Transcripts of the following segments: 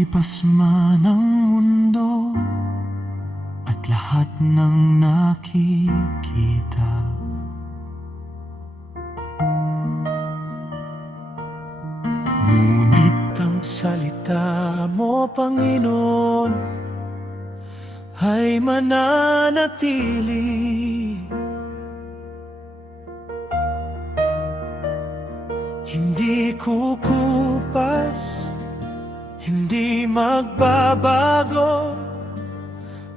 Makalipas man ang mundo at lahat ng nakikita, ngunit ang salita mo, Panginoon, ay mananatili. Hindi kukupas, hindi magbabago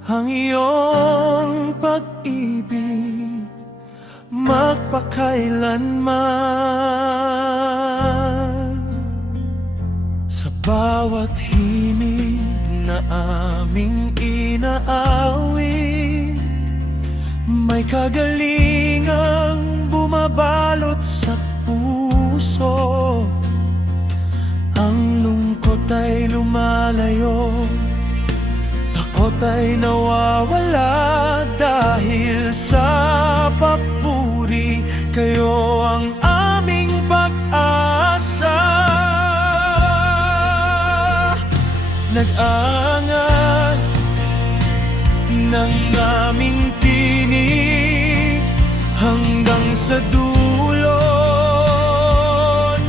ang iyong pag-ibig magpakailanman. Sa bawat himig na aming inaawit, may kagalingang bumabalot sa puso. Ang lungkot ay lumalayo, takot ay nawawala, dahil sa papuri kayo ang aming pag-asa. Nag-aangat ng aming tinig hanggang sa dulo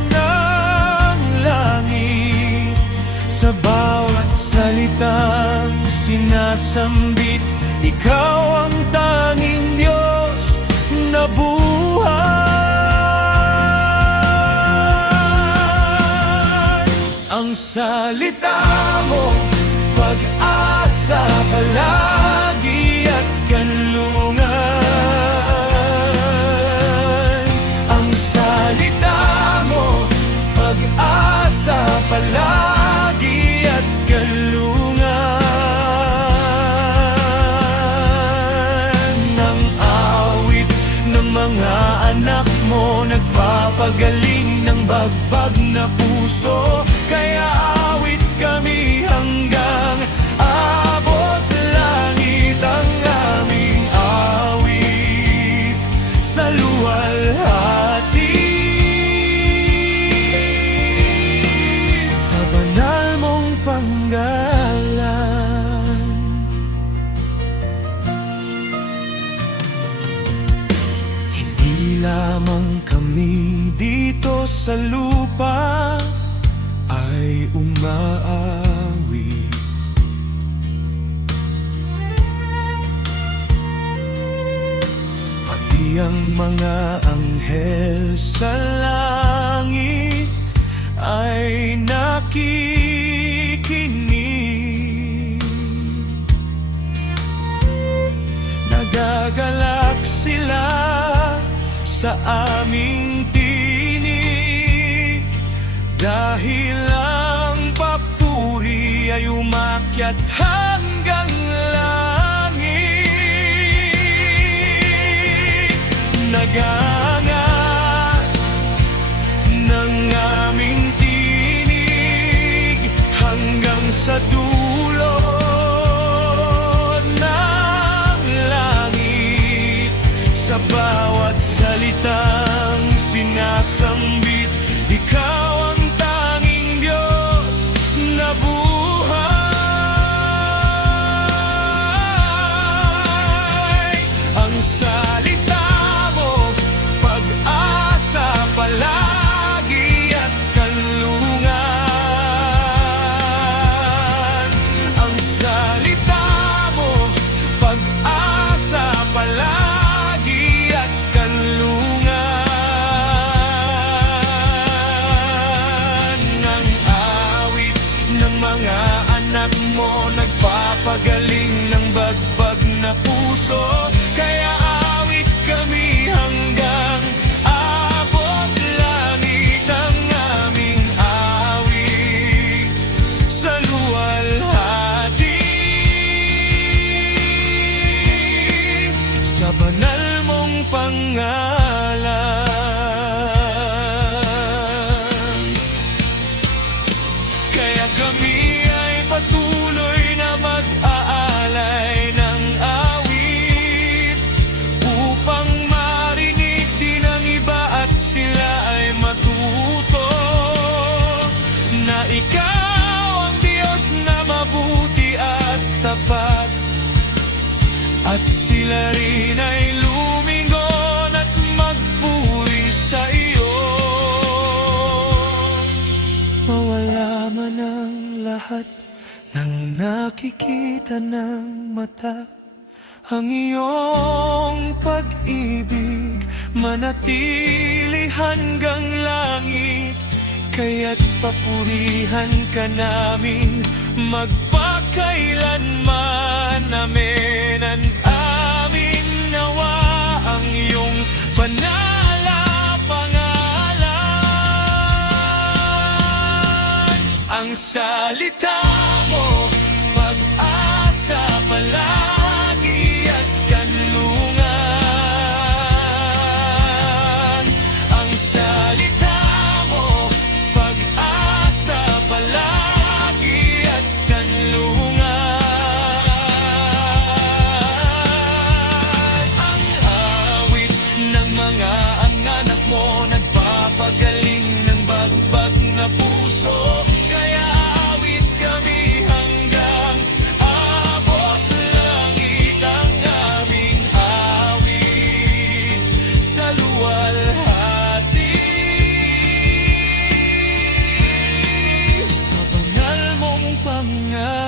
ng langit. Sa bawat salitang sinasambit, ikaw ang tanging Diyos na buhay. Ang salita mo, pag-asa palagi at kanlungan. Ang salita mo, pag-asa palagi at kanlungan. Ang awit ng mga anak mo, nagpapagaling ng bagbag na puso. Kaya awit kami hanggang abot langit. Ang aming awit sa luwalhati, sa banal mong panggalan. Hindi lamang kami dito sa lupa ay umaawit, pati ang mga anghel sa langit ay nakikinig. Nagagalak sila sa aming tinig, dahil ang papuri ay umakyat hanggang langit. Nagangat ng aming tinig hanggang sa dulo ng langit. Sa bawat salitang sinasambit, ikaw ang tanging Diyos na buhay. Ang salita mo, pag-asa palagi at kanlungan. Ang salita mo, pag-asa palagi at kanlungan. Ang awit ng mga anak mo, nagpapagaling ng bagbag na puso. Kaya awit kami hanggang abot langit. Ang aming awit sa luwalhati, sa banal mong pangalan. Kaya kami ay patuloy na mag-aalay ng awit, upang marinig din ang iba at sila ay matuto na ikaw ang Diyos tapat, at sila rin ay lumingon at magpuri sa iyo. Mawala man ang lahat ng nakikita ng mata, ang iyong pag-ibig manatili hanggang langit. Kaya't papurihan ka namin magpakailanman. Amen. Ang amin nawa ang iyong banal na pangalan. Ang salita mo, pag-asa palagi at kanlungan. Ang salita mo, pag-asa palagi at kanlungan. Ang awit ng mga anak mo nagpapagaling ng bagbag na puso. Kaya awit kami hanggang abot langit. Ang aming awit sa luwalhati, sa banal mong pangalan.